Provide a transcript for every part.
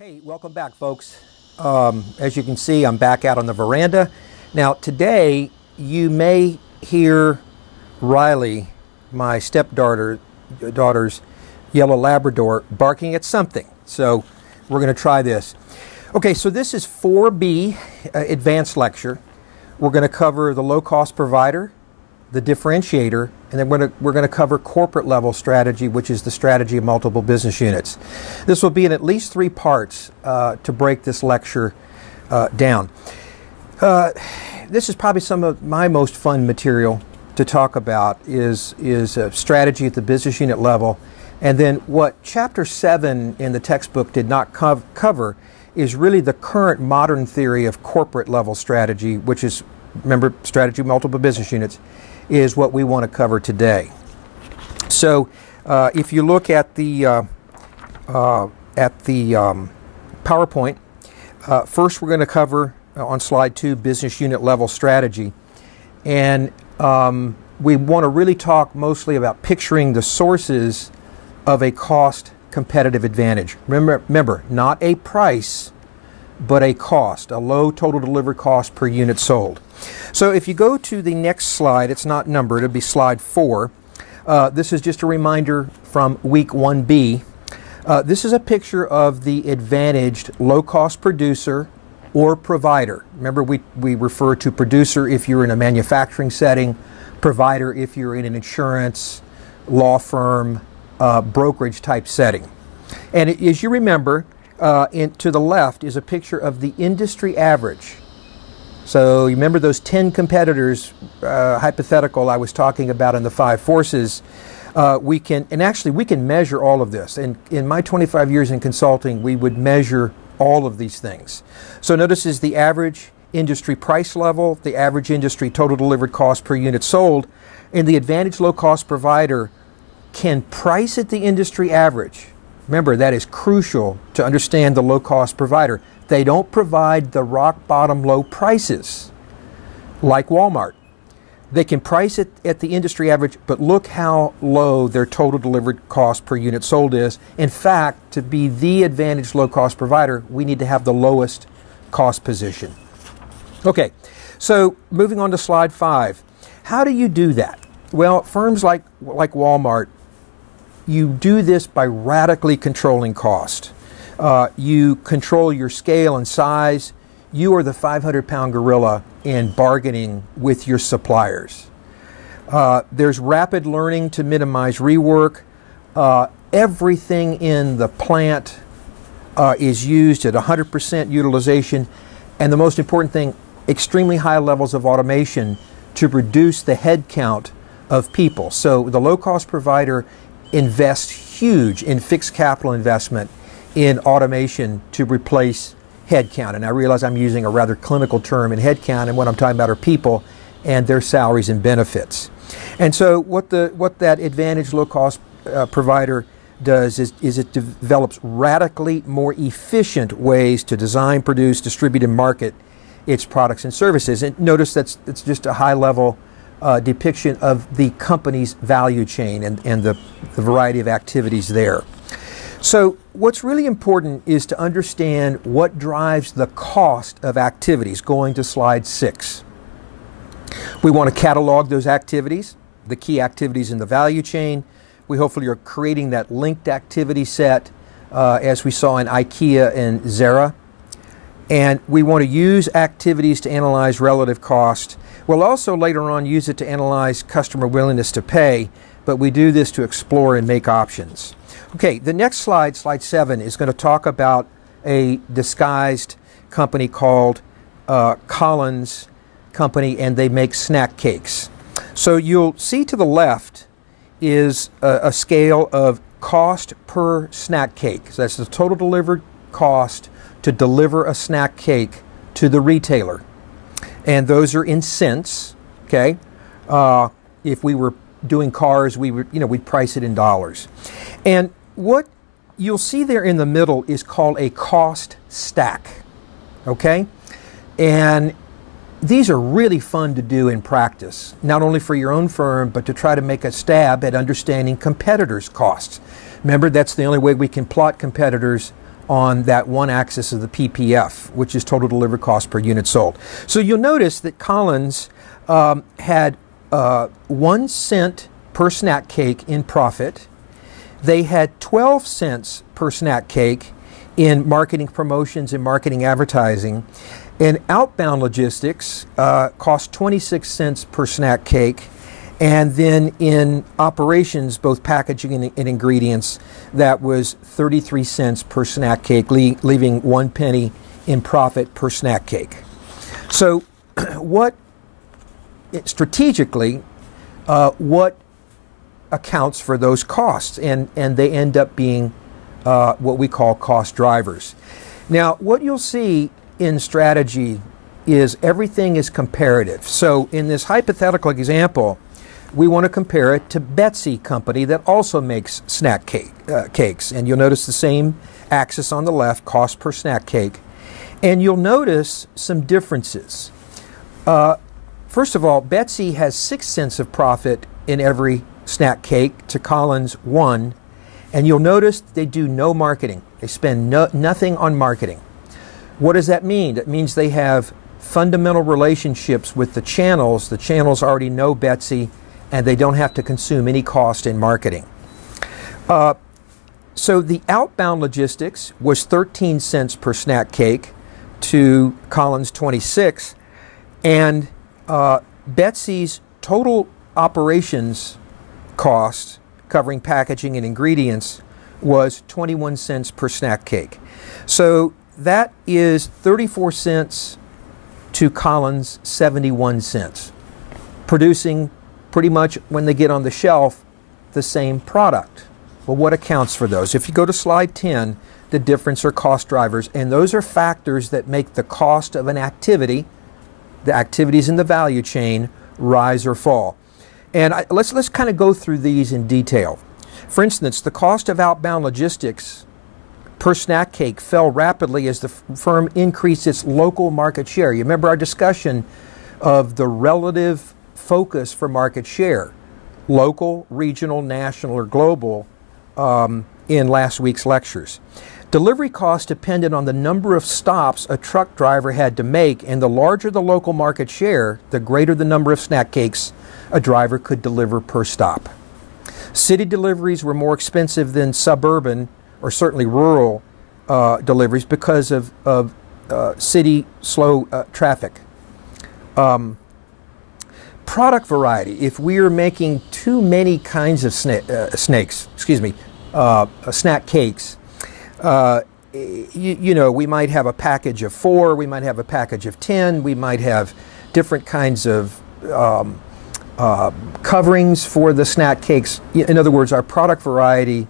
Hey, welcome back, folks. As you can see, I'm back out on the veranda. Now, today, you may hear Riley, my stepdaughter's yellow Labrador, barking at something. So, we're going to try this. Okay, so this is 4B advanced lecture. We're going to cover the low-cost provider, the differentiator, and then we're going to cover corporate level strategy, which is the strategy of multiple business units. This will be in at least 3 parts to break this lecture down. This is probably some of my most fun material to talk about is strategy at the business unit level. And then what Chapter 7 in the textbook did not cover is really the current modern theory of corporate level strategy, which is, remember, strategy of multiple business units, is what we want to cover today. So if you look at the PowerPoint, first we're going to cover on slide 2 business unit level strategy, and we want to really talk mostly about picturing the sources of a cost competitive advantage. Remember, not a price, but a cost, a low total delivered cost per unit sold. So if you go to the next slide, it's not numbered, it'll be slide 4. This is just a reminder from week 1B. This is a picture of the advantaged low-cost producer or provider. Remember, we refer to producer if you're in a manufacturing setting, provider if you're in an insurance, law firm, brokerage type setting. And as you remember, to the left is a picture of the industry average. So you remember those 10 competitors, hypothetical I was talking about in the 5 forces. We can measure all of this. And in my 25 years in consulting, we would measure all of these things. So notice is the average industry price level, the average industry total delivered cost per unit sold, and the advantage low cost provider can price at the industry average. Remember, that is crucial to understand the low-cost provider. They don't provide the rock-bottom low prices like Walmart. They can price it at the industry average, but look how low their total delivered cost per unit sold is. In fact, to be the advantaged low-cost provider, we need to have the lowest cost position. Okay, so moving on to slide 5. How do you do that? Well, firms like Walmart, you do this by radically controlling cost. You control your scale and size. You are the 500-pound gorilla in bargaining with your suppliers. There's rapid learning to minimize rework. Everything in the plant is used at 100% utilization. And the most important thing, extremely high levels of automation to reduce the head count of people. So the low-cost provider invest huge in fixed capital investment in automation to replace headcount. And I realize I'm using a rather clinical term in headcount, and what I'm talking about are people and their salaries and benefits. And so what that advantage low-cost provider does is it develops radically more efficient ways to design, produce, distribute, and market its products and services. And notice that's just a high-level depiction of the company's value chain and the variety of activities there. So what's really important is to understand what drives the cost of activities, going to slide 6. We want to catalog those activities, the key activities in the value chain. We hopefully are creating that linked activity set as we saw in IKEA and Zara. And we want to use activities to analyze relative cost. We'll also later on use it to analyze customer willingness to pay, but we do this to explore and make options. Okay, the next slide, slide 7, is going to talk about a disguised company called Collins Company, and they make snack cakes. So you'll see to the left is a scale of cost per snack cake. So that's the total delivered cost to deliver a snack cake to the retailer. And those are in cents, okay? If we were doing cars, we'd price it in dollars. And what you'll see there in the middle is called a cost stack, okay? And these are really fun to do in practice, not only for your own firm, but to try to make a stab at understanding competitors' costs. Remember, that's the only way we can plot competitors on that one axis of the PPF, which is total delivered cost per unit sold. So you'll notice that Collins had 1 cent per snack cake in profit. They had 12 cents per snack cake in marketing promotions and marketing advertising. And outbound logistics cost 26 cents per snack cake. And then in operations, both packaging and ingredients, that was 33 cents per snack cake, leaving 1 penny in profit per snack cake. So what strategically, what accounts for those costs? And they end up being what we call cost drivers. Now, what you'll see in strategy is everything is comparative. So in this hypothetical example, we want to compare it to Betsy Company that also makes snack cakes. And you'll notice the same axis on the left, cost per snack cake. And you'll notice some differences. First of all, Betsy has 6 cents of profit in every snack cake to Collins 1. And you'll notice they do no marketing. They spend nothing on marketing. What does that mean? It means they have fundamental relationships with the channels. The channels already know Betsy, and they don't have to consume any cost in marketing. So the outbound logistics was 13 cents per snack cake to Collins 26, and Betsy's total operations cost, covering packaging and ingredients, was 21 cents per snack cake. So that is 34 cents to Collins 71 cents, producing pretty much, when they get on the shelf, the same product. Well, what accounts for those? If you go to slide 10, the difference are cost drivers, and those are factors that make the cost of an activity, the activities in the value chain, rise or fall. And let's kind of go through these in detail. For instance, the cost of outbound logistics per snack cake fell rapidly as the firm increased its local market share. You remember our discussion of the relative focus for market share, local, regional, national, or global, in last week's lectures. Delivery costs depended on the number of stops a truck driver had to make, and the larger the local market share, the greater the number of snack cakes a driver could deliver per stop. City deliveries were more expensive than suburban, or certainly rural, deliveries because of city slow traffic. Product variety. If we are making too many kinds of snack cakes, you know, we might have a package of 4, we might have a package of 10, we might have different kinds of coverings for the snack cakes. In other words, our product variety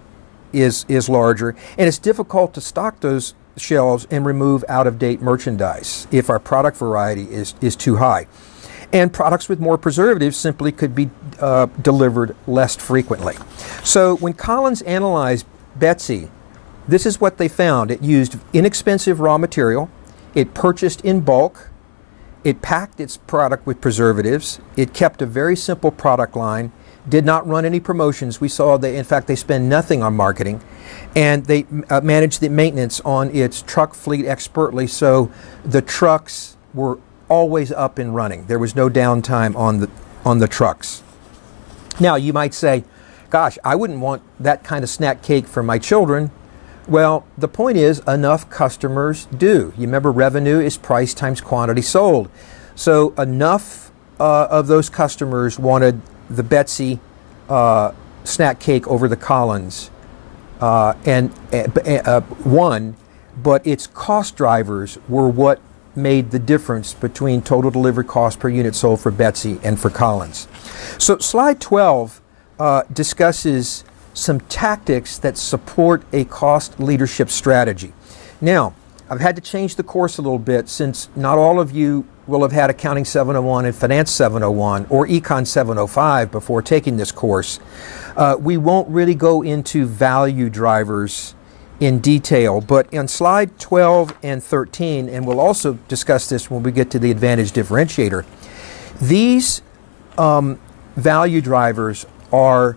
is larger, and it's difficult to stock those shelves and remove out-of-date merchandise if our product variety is too high. And products with more preservatives simply could be delivered less frequently. So when Collins analyzed Betsy, this is what they found. It used inexpensive raw material, it purchased in bulk, it packed its product with preservatives, it kept a very simple product line, did not run any promotions. We saw that, in fact, they spend nothing on marketing, and they managed the maintenance on its truck fleet expertly, so the trucks were always up and running. There was no downtime on the trucks. Now, you might say, gosh, I wouldn't want that kind of snack cake for my children. Well, the point is, enough customers do. You remember, revenue is price times quantity sold. So enough of those customers wanted the Betsy snack cake over the Collins, one, but its cost drivers were what made the difference between total delivered cost per unit sold for Betsy and for Collins. So slide 12 discusses some tactics that support a cost leadership strategy. Now, I've had to change the course a little bit since not all of you will have had Accounting 701 and Finance 701 or Econ 705 before taking this course. We won't really go into value drivers in detail, but on slide 12 and 13, and we'll also discuss this when we get to the advantage differentiator, these value drivers are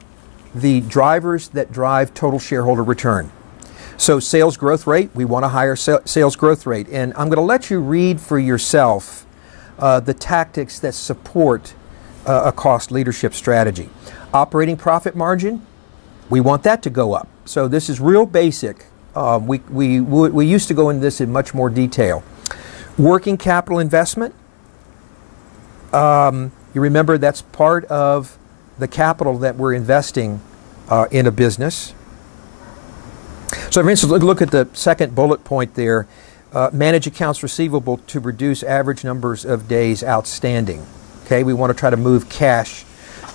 the drivers that drive total shareholder return. So sales growth rate, we want a higher sales growth rate. And I'm going to let you read for yourself the tactics that support a cost leadership strategy. Operating profit margin, we want that to go up. So this is real basic. We used to go into this in much more detail. Working capital investment, you remember that's part of the capital that we're investing in a business. So for instance, look at the second bullet point there. Manage accounts receivable to reduce average numbers of days outstanding. Okay, we want to try to move cash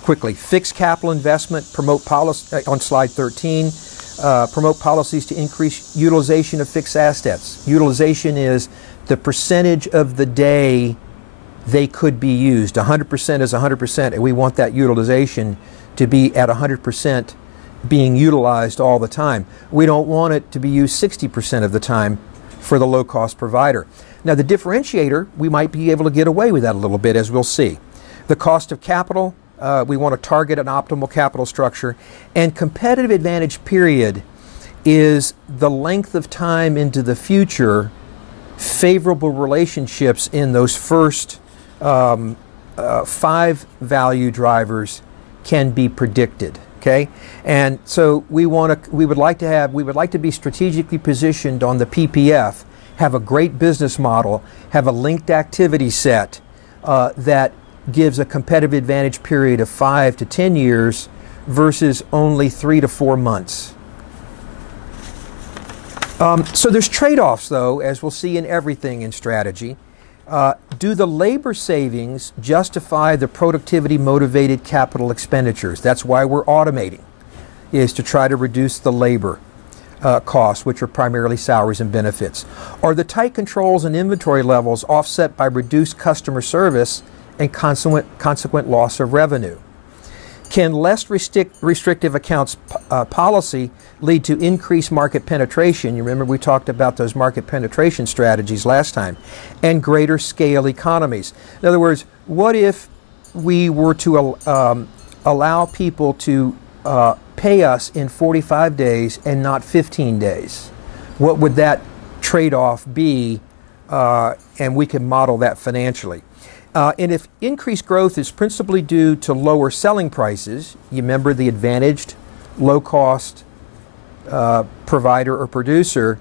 quickly. Fixed capital investment, promote policy on slide 13. Promote policies to increase utilization of fixed assets. Utilization is the percentage of the day they could be used. 100% is 100%, and we want that utilization to be at 100% being utilized all the time. We don't want it to be used 60% of the time for the low-cost provider. Now, the differentiator, we might be able to get away with that a little bit, as we'll see. The cost of capital, we want to target an optimal capital structure. And competitive advantage period is the length of time into the future favorable relationships in those first 5 value drivers can be predicted. Okay, and so we would like to be strategically positioned on the PPF, have a great business model, have a linked activity set that gives a competitive advantage period of 5 to 10 years versus only 3 to 4 months. So there's trade-offs, though, as we'll see in everything in strategy. Do the labor savings justify the productivity-motivated capital expenditures? That's why we're automating, is to try to reduce the labor costs, which are primarily salaries and benefits. Are the tight controls and inventory levels offset by reduced customer service and consequent loss of revenue? Can less restrictive accounts policy lead to increased market penetration? You remember we talked about those market penetration strategies last time, and greater scale economies. In other words, what if we were to allow people to pay us in 45 days and not 15 days? What would that trade-off be? And we can model that financially. And if increased growth is principally due to lower selling prices, you remember the advantaged low-cost provider or producer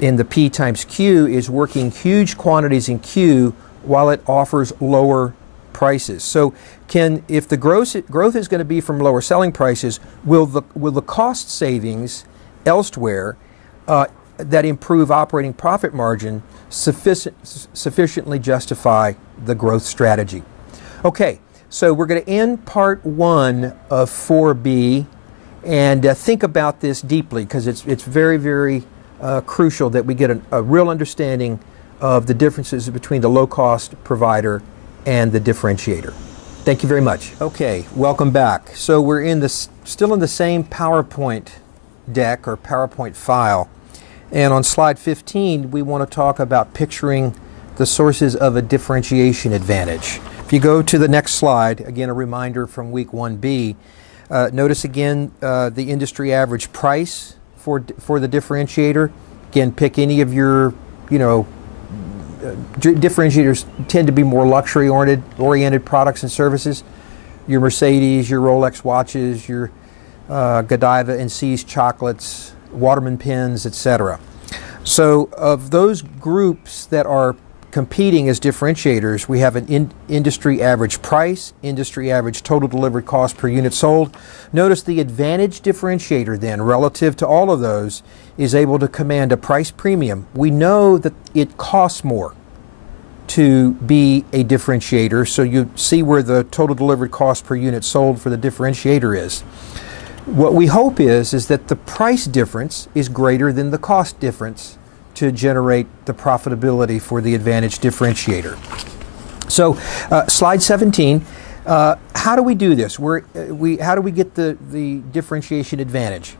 in the P times Q is working huge quantities in Q while it offers lower prices. So if the growth is going to be from lower selling prices, will the cost savings elsewhere that improve operating profit margin sufficiently justify the growth strategy? Okay, so we're going to end part 1 of 4B and think about this deeply, because it's very, very crucial that we get a real understanding of the differences between the low-cost provider and the differentiator. Thank you very much. Okay, welcome back. So we're still in the same PowerPoint deck or PowerPoint file. And on slide 15, we want to talk about picturing the sources of a differentiation advantage. If you go to the next slide, again, a reminder from week 1B, notice again the industry average price for the differentiator. Again, pick any of your, differentiators tend to be more luxury-oriented products and services. Your Mercedes, your Rolex watches, your Godiva and See's chocolates, Waterman pens, etc. So of those groups that are competing as differentiators, we have an industry average price, industry average total delivered cost per unit sold. Notice the advantage differentiator then relative to all of those is able to command a price premium. We know that it costs more to be a differentiator, so you see where the total delivered cost per unit sold for the differentiator is. What we hope is that the price difference is greater than the cost difference to generate the profitability for the advantage differentiator. So slide 17, how do we do this? How do we get the differentiation advantage?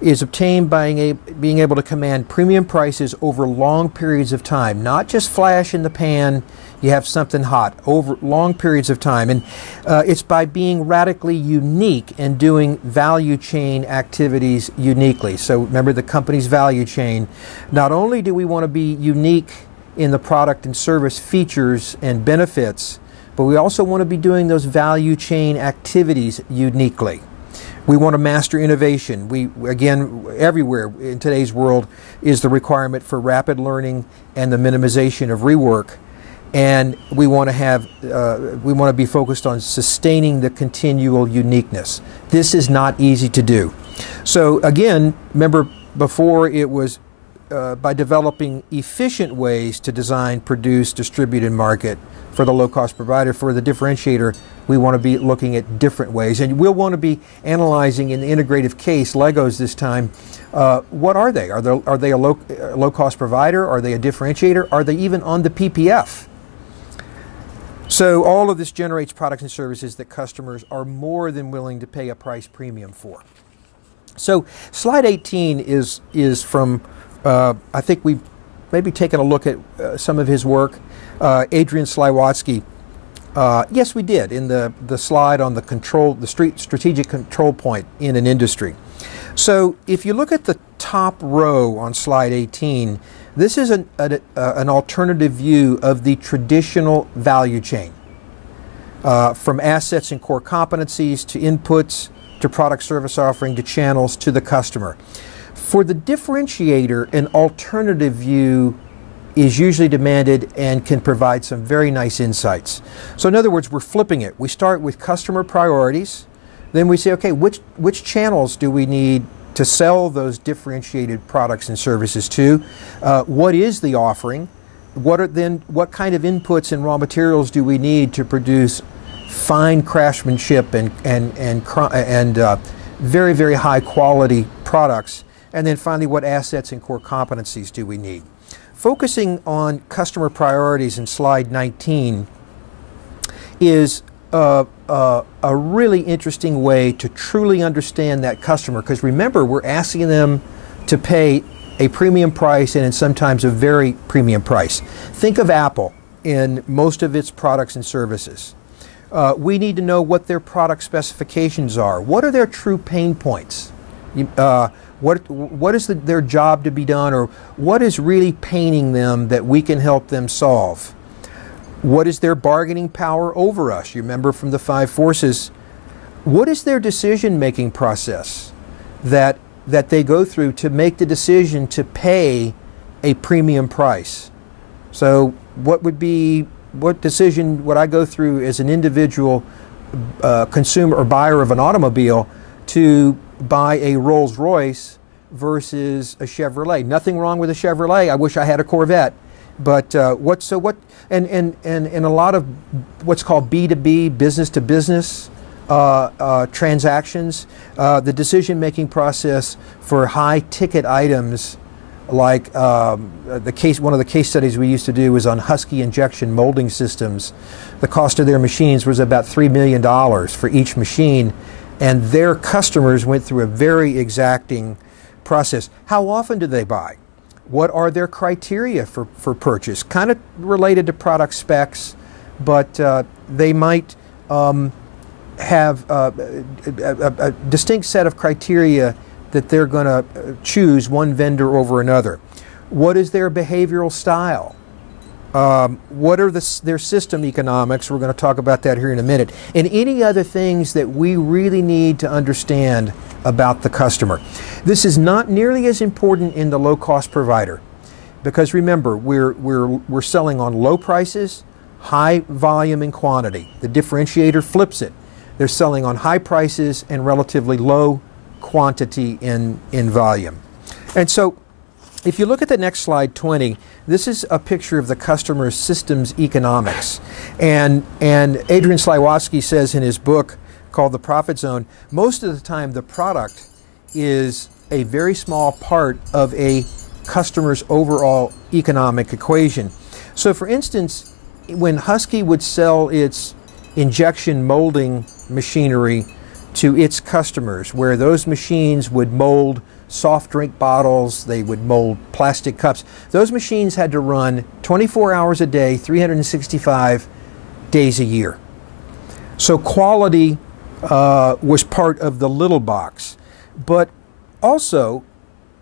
is obtained by being able to command premium prices over long periods of time, not just flash in the pan, you have something hot, over long periods of time. And it's by being radically unique and doing value chain activities uniquely. So remember the company's value chain. Not only do we want to be unique in the product and service features and benefits, but we also want to be doing those value chain activities uniquely. We want to master innovation. Again, everywhere in today's world is the requirement for rapid learning and the minimization of rework. And we want to be focused on sustaining the continual uniqueness. This is not easy to do. So again, remember before it was by developing efficient ways to design, produce, distribute, and market for the low-cost provider. For the differentiator, we want to be looking at different ways. And we'll want to be analyzing in the integrative case, Legos this time, what are they? Are they a low-cost provider? Are they a differentiator? Are they even on the PPF? So all of this generates products and services that customers are more than willing to pay a price premium for. So slide 18 is from, I think we've maybe taken a look at some of his work. Adrian Slywatsky, yes we did, in the slide on the strategic control point in an industry. So if you look at the top row on slide 18, this is an alternative view of the traditional value chain, from assets and core competencies to inputs to product service offering to channels to the customer. For the differentiator, an alternative view is usually demanded and can provide some very nice insights. So in other words, we're flipping it. We start with customer priorities, then we say, okay, which channels do we need to sell those differentiated products and services to? What is the offering? What kind of inputs and raw materials do we need to produce fine craftsmanship and very, very high quality products? And then finally, what assets and core competencies do we need? Focusing on customer priorities in slide 19 is a really interesting way to truly understand that customer, because remember, we're asking them to pay a premium price and sometimes a very premium price. Think of Apple in most of its products and services. We need to know what their product specifications are. What are their true pain points? What is their job to be done, or what is really paining them that we can help them solve? What is their bargaining power over us? You remember from the 5 forces. What is their decision-making process that they go through to make the decision to pay a premium price? So what decision would I go through as an individual consumer or buyer of an automobile to buy a Rolls-Royce versus a Chevrolet? Nothing wrong with a Chevrolet. I wish I had a Corvette. But and a lot of what's called B2B, business to business transactions, the decision-making process for high-ticket items, like one of the case studies we used to do was on Husky injection molding systems. The cost of their machines was about $3 million for each machine, and their customers went through a very exacting process. How often do they buy? What are their criteria for purchase? Kind of related to product specs, but they might have a distinct set of criteria that they're going to choose one vendor over another. What is their behavioral style? What are their system economics? We're going to talk about that here in a minute. And any other things that we really need to understand about the customer. This is not nearly as important in the low-cost provider, because remember, we're selling on low prices, high volume and quantity. The differentiator flips it. They're selling on high prices and relatively low quantity in volume. And so if you look at the next slide, 20, this is a picture of the customer's systems economics. And Adrian Slywatsky says in his book called The Profit Zone, most of the time the product is a very small part of a customer's overall economic equation. So for instance, when Husky would sell its injection molding machinery to its customers, where those machines would mold soft drink bottles, they would mold plastic cups. Those machines had to run 24 hours a day, 365 days a year. So quality was part of the little box, but also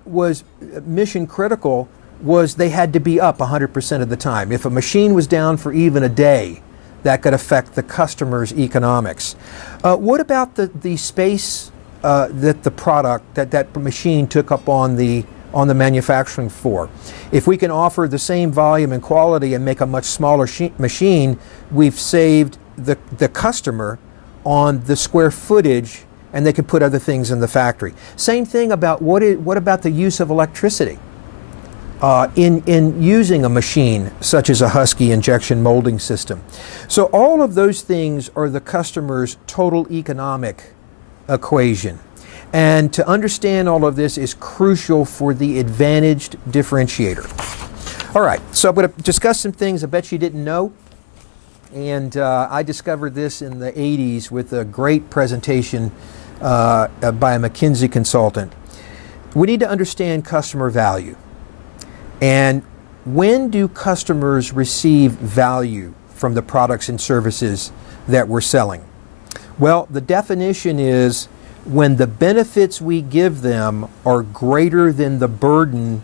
was mission critical was they had to be up 100% of the time. If a machine was down for even a day, that could affect the customer's economics. What about the space that the product, that machine took up on the manufacturing floor? If we can offer the same volume and quality and make a much smaller machine, we've saved the customer on the square footage, and they can put other things in the factory. Same thing about what about the use of electricity in using a machine such as a Husky injection molding system. So all of those things are the customer's total economic equation. And to understand all of this is crucial for the advantaged differentiator. All right, so I'm going to discuss some things I bet you didn't know. And I discovered this in the 80s with a great presentation by a McKinsey consultant. We need to understand customer value. And when do customers receive value from the products and services that we're selling? Well, the definition is when the benefits we give them are greater than the burden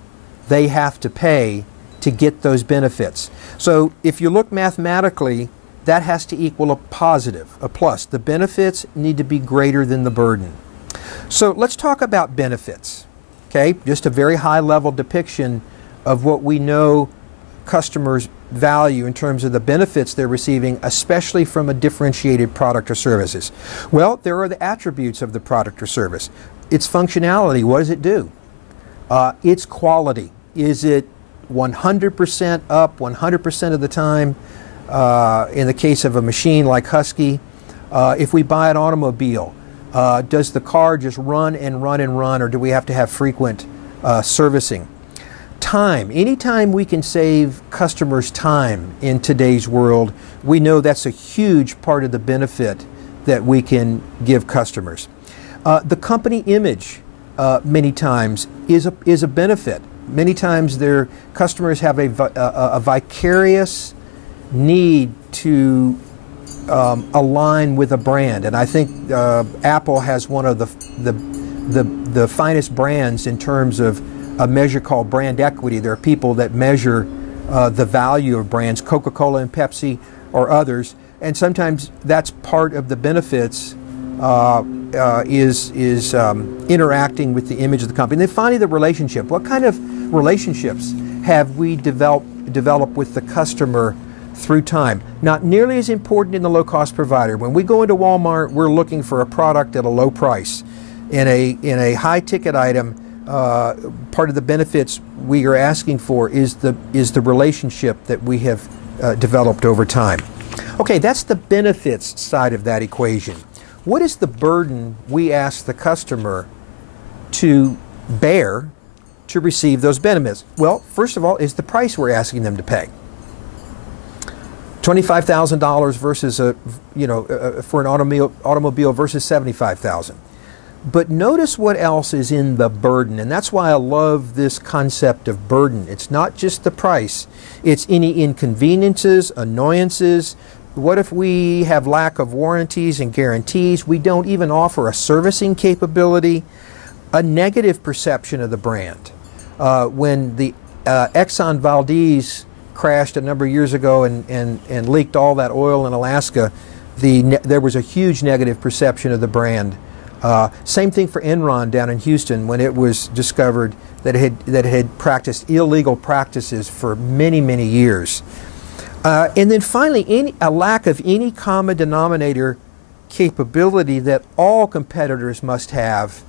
they have to pay to get those benefits. So if you look mathematically, that has to equal a positive, a plus. The benefits need to be greater than the burden. So let's talk about benefits, okay? Just a very high level depiction of what we know customers value in terms of the benefits they're receiving, especially from a differentiated product or services. Well, there are the attributes of the product or service. Its functionality, what does it do? Its quality. Is it 100% up 100% of the time? In the case of a machine like Husky, if we buy an automobile, does the car just run and run and run, or do we have to have frequent servicing? Time. Anytime we can save customers time in today's world, we know that's a huge part of the benefit that we can give customers. The company image, many times, is a benefit. Many times their customers have a vicarious need to align with a brand, and I think Apple has one of the finest brands in terms of a measure called brand equity. There are people that measure the value of brands, Coca-Cola and Pepsi or others, and sometimes that's part of the benefits is interacting with the image of the company. And then finally, the relationship. What kind of relationships have we developed with the customer through time? Not nearly as important in the low-cost provider. When we go into Walmart, we're looking for a product at a low price. In a high-ticket item, part of the benefits we are asking for is the relationship that we have developed over time. Okay, that's the benefits side of that equation. What is the burden we ask the customer to bear to receive those benefits? Well, first of all, is the price we're asking them to pay. $25,000 versus for an automobile versus $75,000. But notice what else is in the burden, and that's why I love this concept of burden. It's not just the price. It's any inconveniences, annoyances. What if we have lack of warranties and guarantees? We don't even offer a servicing capability. A negative perception of the brand. When the Exxon Valdez crashed a number of years ago and leaked all that oil in Alaska, there was a huge negative perception of the brand. Same thing for Enron down in Houston when it was discovered that it had practiced illegal practices for many, many years. And then finally, a lack of any common denominator capability that all competitors must have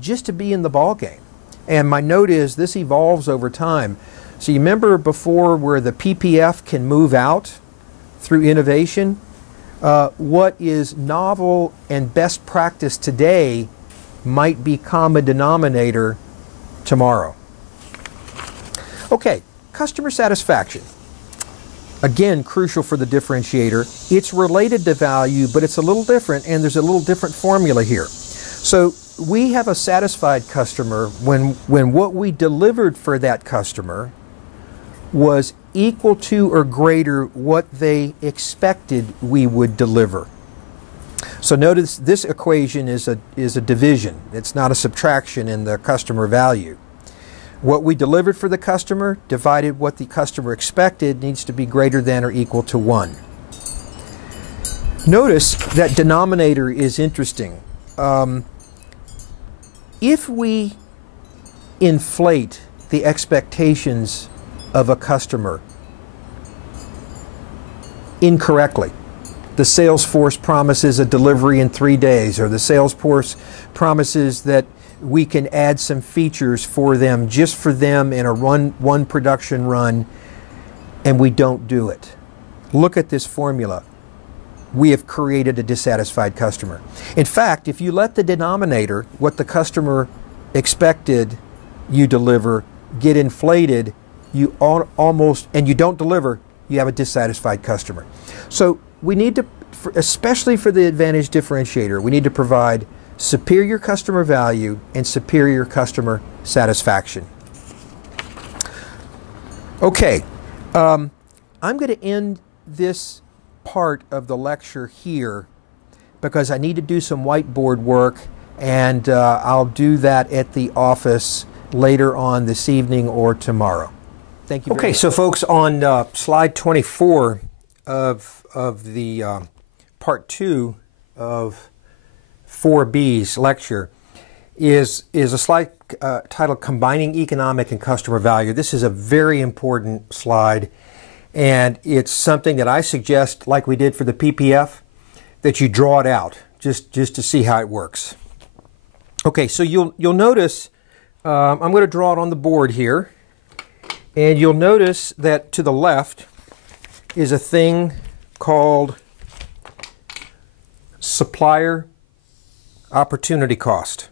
just to be in the ballgame. And my note is this evolves over time. So you remember before where the PPF can move out through innovation? What is novel and best practice today might be common denominator tomorrow. Okay, customer satisfaction. Again, crucial for the differentiator. It's related to value, but it's a little different, and there's a little different formula here. So we have a satisfied customer when what we delivered for that customer was equal to or greater what they expected we would deliver. So notice this equation is a division. It's not a subtraction in the customer value. What we delivered for the customer divided what the customer expected needs to be greater than or equal to 1. Notice that denominator is interesting. If we inflate the expectations of a customer incorrectly, the sales force promises a delivery in 3 days, or the sales force promises that we can add some features for them, just for them in a one production run, and we don't do it. Look at this formula. We have created a dissatisfied customer. In fact, if you let the denominator, what the customer expected you deliver, get inflated, you almost, and you don't deliver, you have a dissatisfied customer. So we need to, especially for the advantage differentiator, we need to provide superior customer value and superior customer satisfaction. Okay, I'm going to end this part of the lecture here because I need to do some whiteboard work, and I'll do that at the office later on this evening or tomorrow. Thank you very much. Okay, so folks, on slide 24 of the part 2 of 4B's lecture is a slide titled Combining Economic and Customer Value. This is a very important slide, and it's something that I suggest, like we did for the PPF, that you draw it out just to see how it works. Okay, so you'll notice I'm going to draw it on the board here, and you'll notice that to the left is a thing called supplier opportunity cost.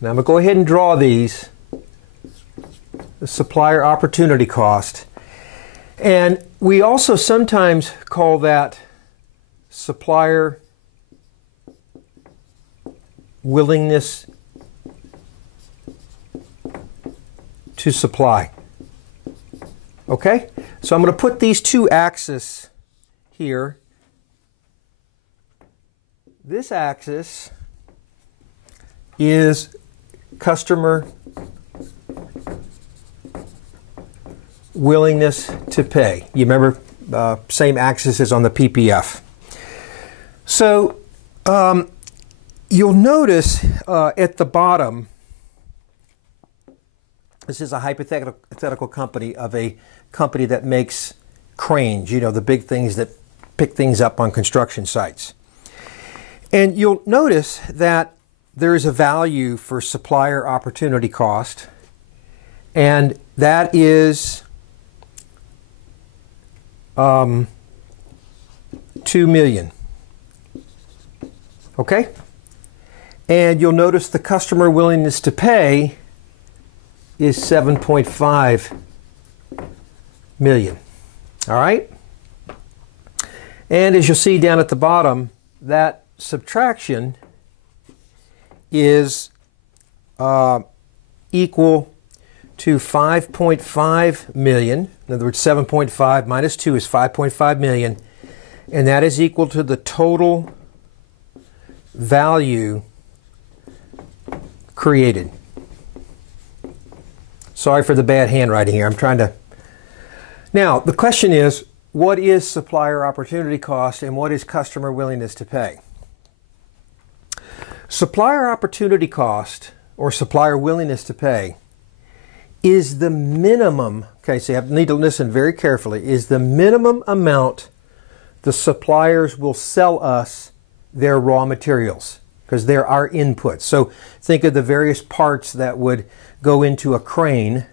Now I'm going to go ahead and draw these. The supplier opportunity cost. And we also sometimes call that supplier willingness to supply. Okay? So I'm going to put these two axes here. This axis is customer willingness to pay. You remember, same axis as on the PPF. So you'll notice at the bottom, this is a hypothetical company of a company that makes cranes, you know, the big things that pick things up on construction sites. And you'll notice that there is a value for supplier opportunity cost, and that is $2 million. Okay? And you'll notice the customer willingness to pay is $7.5 million. All right? And as you'll see down at the bottom, that subtraction is equal to 5.5 million. In other words, 7.5 minus 2 is 5.5 million. And that is equal to the total value created. Sorry for the bad handwriting here. I'm trying to... Now, the question is, what is supplier opportunity cost and what is customer willingness to pay? Supplier opportunity cost, or supplier willingness to pay, is the minimum, okay, so you need to listen very carefully, is the minimum amount the suppliers will sell us their raw materials, because they're our inputs. So think of the various parts that would go into a crane,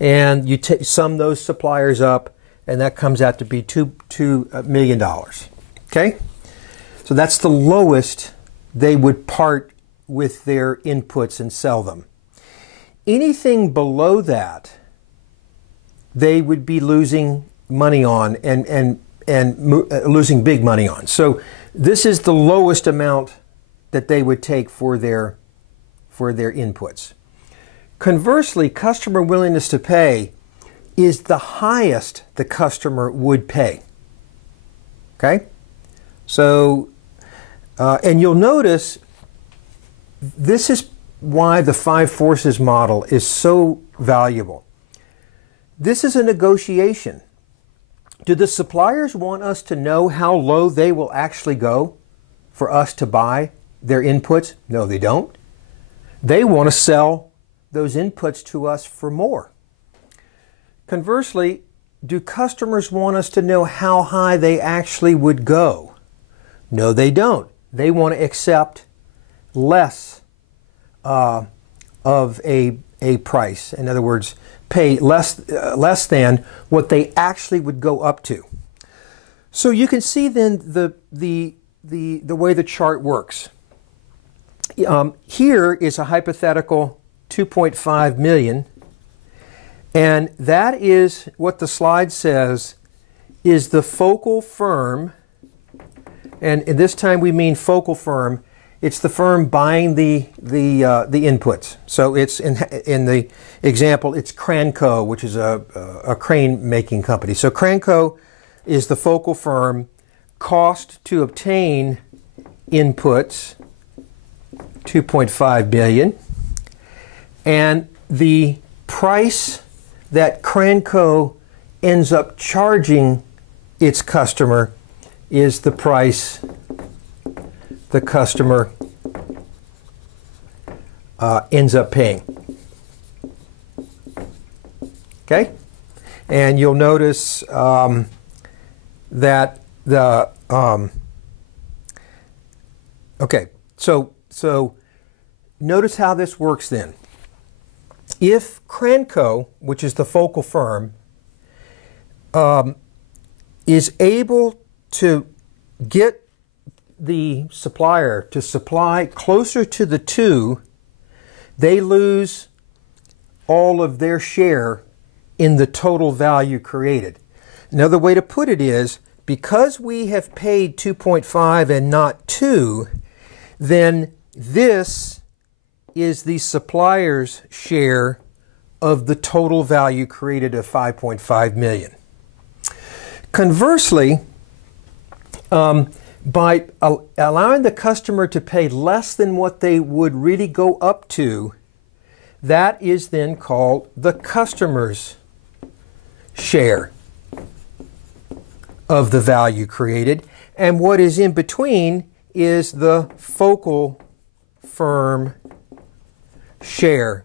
and you sum those suppliers up, and that comes out to be $2 million. Okay? So that's the lowest they would part with their inputs and sell them. Anything below that, they would be losing money on, and losing big money on. So this is the lowest amount that they would take for their inputs. Conversely, customer willingness to pay is the highest the customer would pay. Okay? So, and you'll notice this is why the five forces model is so valuable. This is a negotiation. Do the suppliers want us to know how low they will actually go for us to buy their inputs? No, they don't. They want to sell those inputs to us for more. Conversely, do customers want us to know how high they actually would go? No, they don't. They want to accept less of a price. In other words, pay less than what they actually would go up to. So you can see then the way the chart works. Here is a hypothetical 2.5 million, and that is what the slide says is the focal firm, and this time we mean focal firm. It's the firm buying the inputs. So it's in the example, it's Cranco, which is a crane making company. So Cranco is the focal firm. Cost to obtain inputs, 2.5 billion, and the price that Cranco ends up charging its customer is the price the customer ends up paying. Okay? And you'll notice that the okay, so notice how this works then. If Cranco, which is the focal firm, is able to get the supplier to supply closer to the 2, they lose all of their share in the total value created. Another way to put it is, because we have paid 2.5 and not 2, then this is the supplier's share of the total value created of 5.5 million. Conversely, by allowing the customer to pay less than what they would really go up to, that is then called the customer's share of the value created. And what is in between is the focal firm share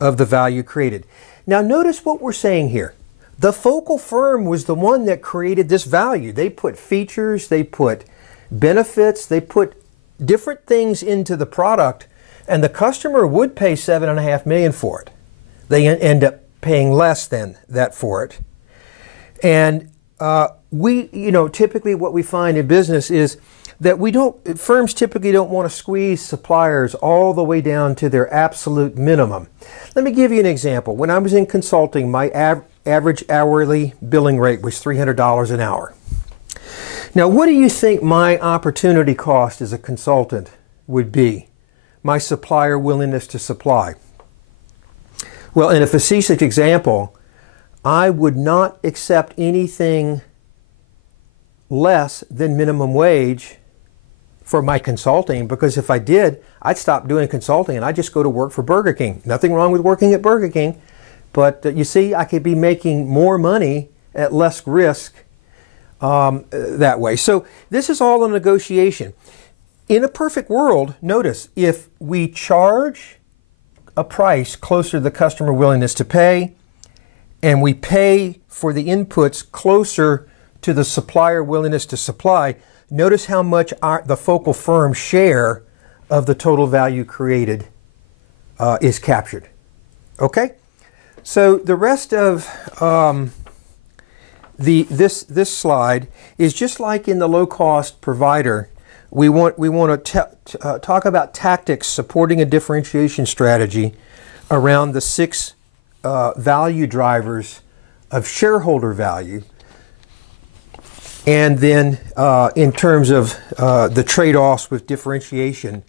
of the value created. Now notice what we're saying here. The focal firm was the one that created this value. They put features, they put benefits, they put different things into the product, and the customer would pay $7.5 million for it. They end up paying less than that for it. And typically what we find in business is that firms typically don't want to squeeze suppliers all the way down to their absolute minimum. Let me give you an example. When I was in consulting, my average hourly billing rate was $300 an hour. Now, what do you think my opportunity cost as a consultant would be? My supplier willingness to supply? Well, in a facetious example, I would not accept anything less than minimum wage for my consulting, because if I did, I'd stop doing consulting and I'd just go to work for Burger King. Nothing wrong with working at Burger King, but you see, I could be making more money at less risk that way. So this is all a negotiation. In a perfect world, notice, if we charge a price closer to the customer willingness to pay, and we pay for the inputs closer to the supplier willingness to supply, notice how much the focal firm share of the total value created is captured. Okay? So the rest of this slide is just like in the low-cost provider. We want to talk about tactics supporting a differentiation strategy around the 6 value drivers of shareholder value. And then in terms of the trade-offs with differentiation,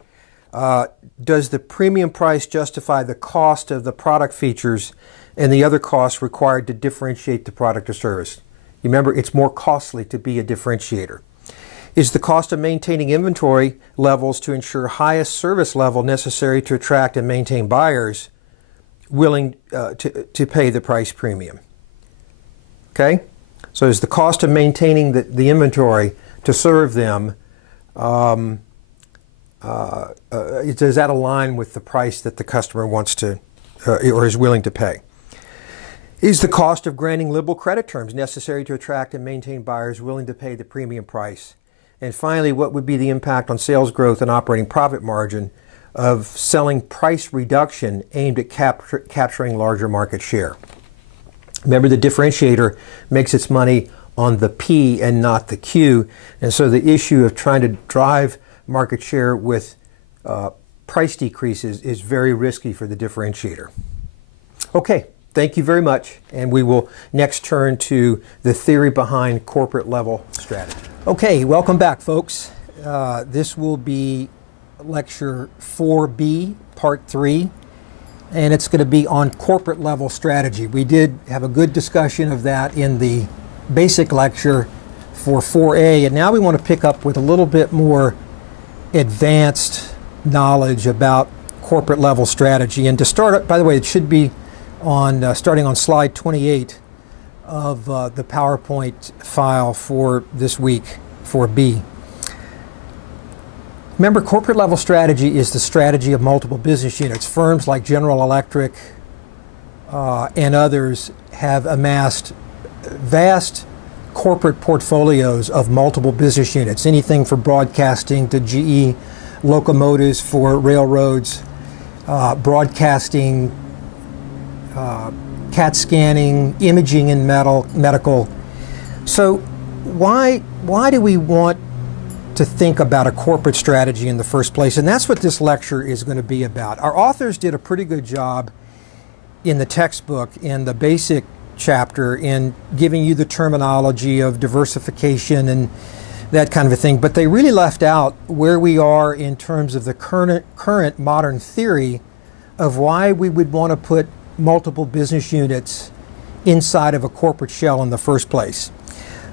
does the premium price justify the cost of the product features and the other costs required to differentiate the product or service? You remember, it's more costly to be a differentiator. Is the cost of maintaining inventory levels to ensure highest service level necessary to attract and maintain buyers willing to pay the price premium? Okay? So is the cost of maintaining the inventory to serve them, does that align with the price that the customer wants to or is willing to pay? Is the cost of granting liberal credit terms necessary to attract and maintain buyers willing to pay the premium price? And finally, what would be the impact on sales growth and operating profit margin of selling price reduction aimed at capturing larger market share? Remember, the differentiator makes its money on the P and not the Q. And so the issue of trying to drive market share with price decreases is very risky for the differentiator. Okay, thank you very much. And we will next turn to the theory behind corporate level strategy. Okay, welcome back, folks. This will be lecture 4B, part 3. And it's going to be on corporate level strategy. We did have a good discussion of that in the basic lecture for 4A, and now we want to pick up with a little bit more advanced knowledge about corporate level strategy. And to start, by the way, it should be on starting on slide 28 of the PowerPoint file for this week, 4B. Remember, corporate level strategy is the strategy of multiple business units. Firms like General Electric and others have amassed vast corporate portfolios of multiple business units, anything from broadcasting to GE locomotives for railroads, broadcasting, CAT scanning, imaging in medical. So why do we want to think about a corporate strategy in the first place? And that's what this lecture is going to be about. Our authors did a pretty good job in the textbook, in the basic chapter, in giving you the terminology of diversification and that kind of a thing, but they really left out where we are in terms of the current modern theory of why we would want to put multiple business units inside of a corporate shell in the first place.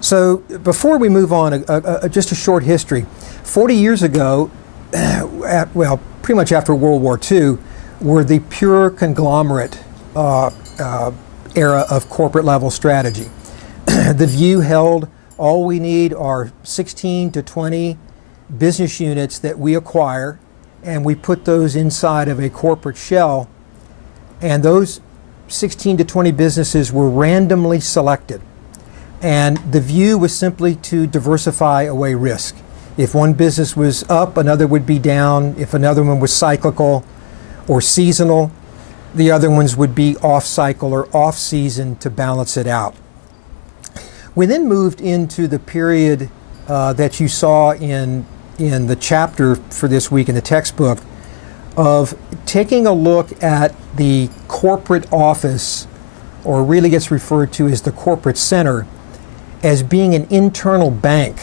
So before we move on, just a short history. 40 years ago, well, pretty much after World War II, were the pure conglomerate era of corporate level strategy. The view held all we need are 16 to 20 business units that we acquire, and we put those inside of a corporate shell, and those 16 to 20 businesses were randomly selected. And the view was simply to diversify away risk. If one business was up, another would be down. If another one was cyclical or seasonal, the other ones would be off-cycle or off-season to balance it out. We then moved into the period that you saw in the chapter for this week in the textbook of taking a look at the corporate office, or really gets referred to as the corporate center, as being an internal bank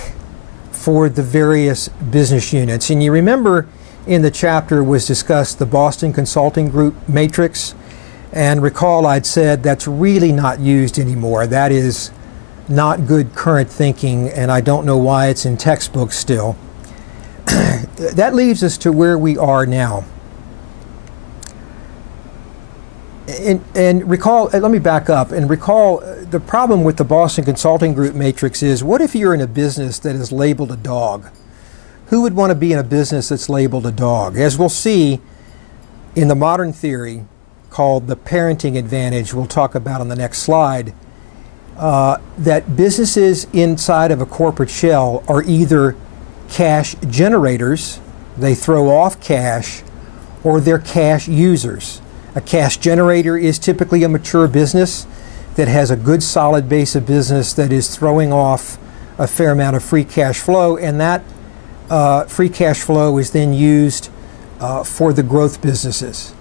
for the various business units. And you remember in the chapter was discussed the Boston Consulting Group matrix, and recall I'd said that's really not used anymore. That is not good current thinking, and I don't know why it's in textbooks still. That leaves us to where we are now. And recall, let me back up and recall the problem with the Boston Consulting Group matrix is, what if you're in a business that is labeled a dog? Who would want to be in a business that's labeled a dog? As we'll see in the modern theory called the parenting advantage, we'll talk about on the next slide, that businesses inside of a corporate shell are either cash generators, they throw off cash, or they're cash users. A cash generator is typically a mature business that has a good solid base of business that is throwing off a fair amount of free cash flow, and that free cash flow is then used for the growth businesses.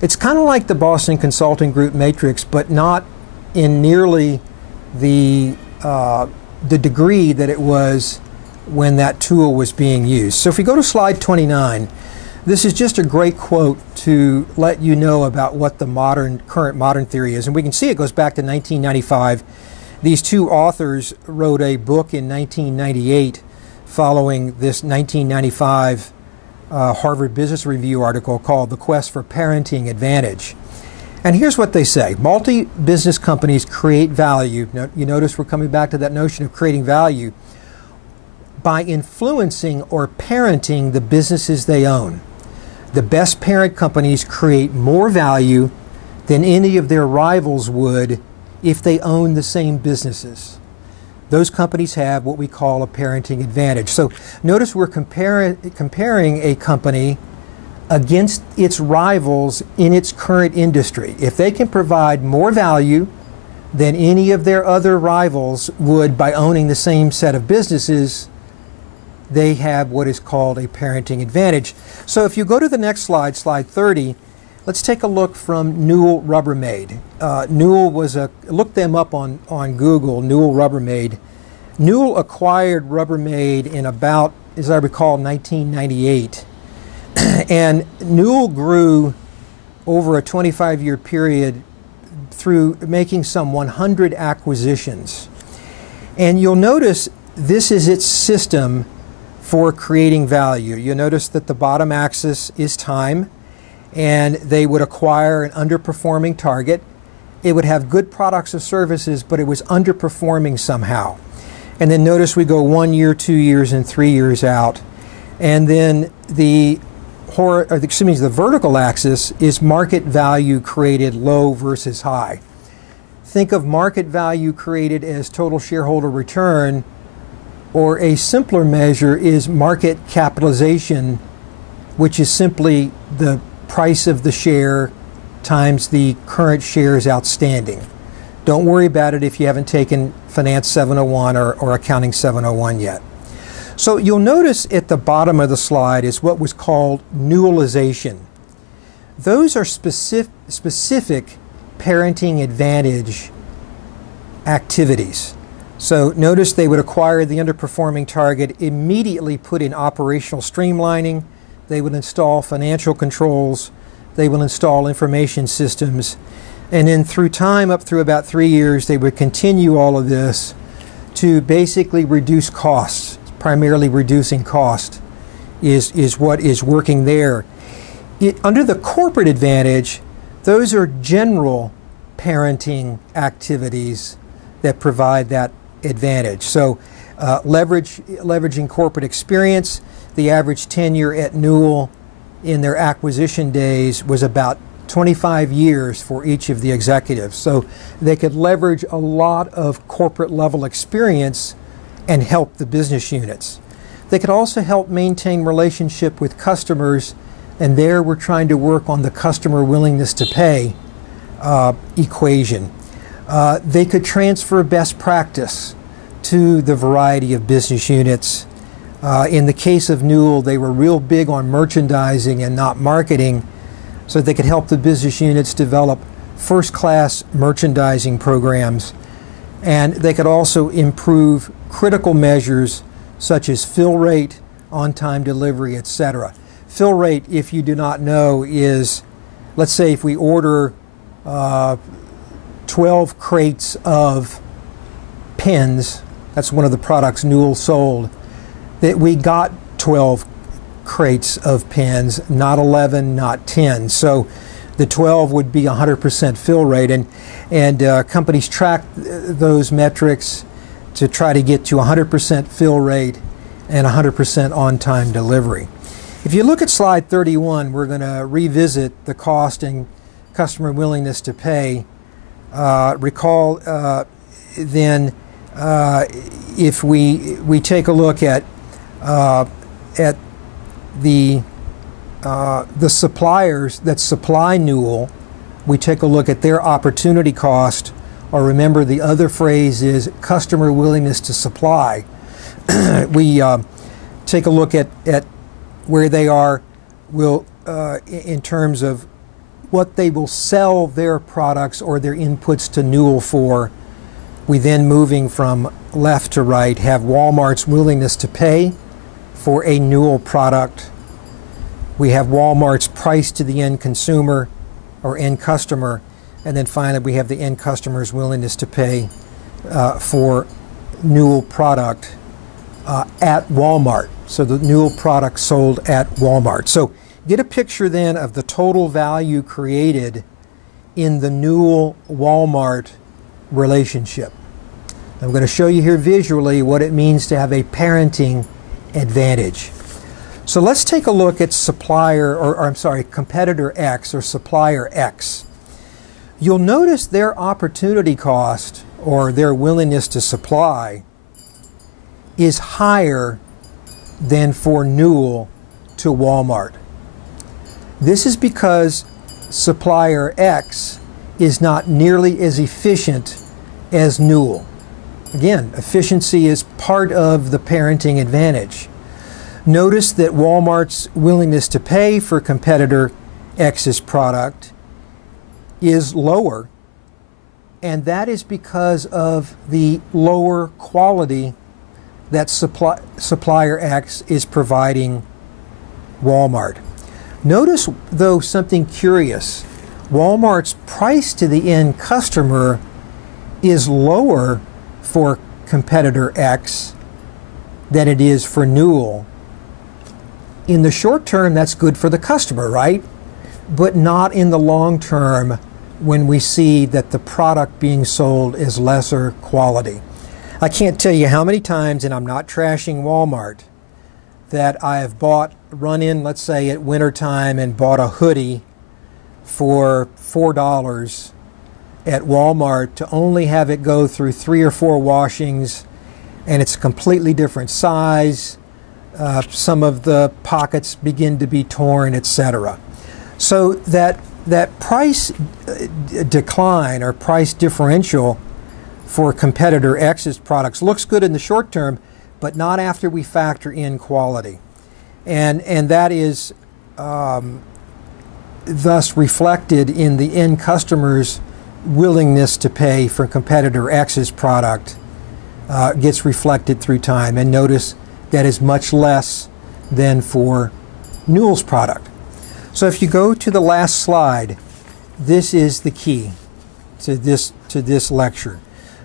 It's kind of like the Boston Consulting Group matrix, but not in nearly the the degree that it was when that tool was being used. So if we go to slide 29, this is just a great quote to let you know about what the current modern theory is. And we can see it goes back to 1995. These two authors wrote a book in 1998 following this 1995 Harvard Business Review article called The Quest for Parenting Advantage. And here's what they say. Multi-business companies create value. Now, you notice we're coming back to that notion of creating value by influencing or parenting the businesses they own. The best parent companies create more value than any of their rivals would if they own the same businesses. Those companies have what we call a parenting advantage. So notice we're comparing a company against its rivals in its current industry. If they can provide more value than any of their other rivals would by owning the same set of businesses, they have what is called a parenting advantage. So if you go to the next slide, slide 30, let's take a look from Newell Rubbermaid. Newell look them up on Google, Newell Rubbermaid. Newell acquired Rubbermaid in about, as I recall, 1998. And Newell grew over a 25-year period through making some 100 acquisitions. And you'll notice this is its system for creating value. You'll notice that the bottom axis is time, and they would acquire an underperforming target. It would have good products or services, but it was underperforming somehow. And then notice we go 1 year, 2 years, and 3 years out. And then the vertical axis is market value created low versus high. Think of market value created as total shareholder return, or a simpler measure is market capitalization, which is simply the price of the share times the current shares outstanding. Don't worry about it if you haven't taken Finance 701 or Accounting 701 yet. So you'll notice at the bottom of the slide is what was called Newellization. Those are specific parenting advantage activities. So notice they would acquire the underperforming target, immediately put in operational streamlining, they would install financial controls, they will install information systems, and then through time, up through about 3 years, they would continue all of this to basically reduce costs. Primarily reducing cost is what is working there. Under the corporate advantage, those are general parenting activities that provide that advantage. So leveraging corporate experience, the average tenure at Newell in their acquisition days was about 25 years for each of the executives. So they could leverage a lot of corporate level experience and help the business units. They could also help maintain relationship with customers, and there we're trying to work on the customer willingness to pay equation. They could transfer best practice to the variety of business units. In the case of Newell, they were real big on merchandising and not marketing, so they could help the business units develop first-class merchandising programs. And they could also improve critical measures such as fill rate, on-time delivery, etc. Fill rate, if you do not know, is, let's say if we order 12 crates of pens, that's one of the products Newell sold, that we got 12 crates of pens, not 11, not 10. So the 12 would be 100% fill rate, and companies track those metrics to try to get to 100% fill rate and 100% on-time delivery. If you look at slide 31, we're going to revisit the cost and customer willingness to pay. Recall then if we take a look at the suppliers that supply Newell, we take a look at their opportunity cost, or remember the other phrase is customer willingness to supply. We take a look at where they are in terms of what they will sell their products or their inputs to Newell for We then, moving from left to right, have Walmart's willingness to pay for a Newell product. We have Walmart's price to the end consumer or end customer. And then finally, we have the end customer's willingness to pay for Newell product at Walmart. So the Newell product sold at Walmart. So get a picture then of the total value created in the Newell-Walmart relationship. I'm going to show you here visually what it means to have a parenting advantage. So let's take a look at competitor X or supplier X. You'll notice their opportunity cost or their willingness to supply is higher than for Newell to Walmart. This is because supplier X is not nearly as efficient as Newell. Again, efficiency is part of the parenting advantage. Notice that Walmart's willingness to pay for competitor X's product is lower, and that is because of the lower quality that supplier X is providing Walmart. Notice, though, something curious. Walmart's price to the end customer is lower for competitor X than it is for Newell. In the short term, that's good for the customer, right? But not in the long term when we see that the product being sold is lesser quality. I can't tell you how many times, and I'm not trashing Walmart, that I have run in, let's say at winter time, and bought a hoodie for $4 at Walmart to only have it go through 3 or 4 washings, and it's a completely different size. Some of the pockets begin to be torn, etc. So that price decline or price differential for competitor X's products looks good in the short term, but not after we factor in quality. And that is thus reflected in the end customer's willingness to pay for competitor X's product gets reflected through time. And notice that is much less than for Newell's product. So if you go to the last slide, this is the key to this lecture.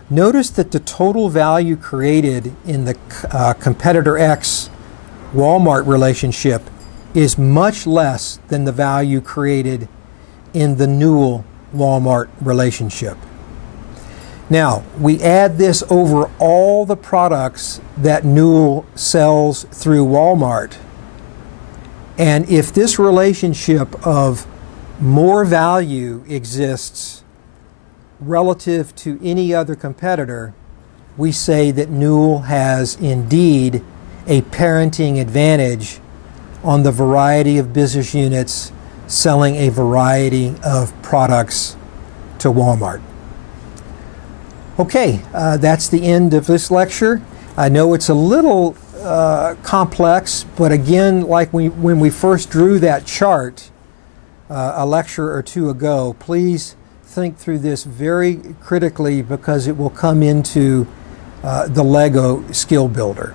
Notice that the total value created in the competitor X Walmart relationship is much less than the value created in the Newell Walmart relationship. Now, we add this over all the products that Newell sells through Walmart. And if this relationship of more value exists relative to any other competitor, we say that Newell has indeed a parenting advantage on the variety of business units selling a variety of products to Walmart. Okay, that's the end of this lecture. I know it's a little complex, but again, like when we first drew that chart a lecture or two ago, please think through this very critically because it will come into the Lego skill builder.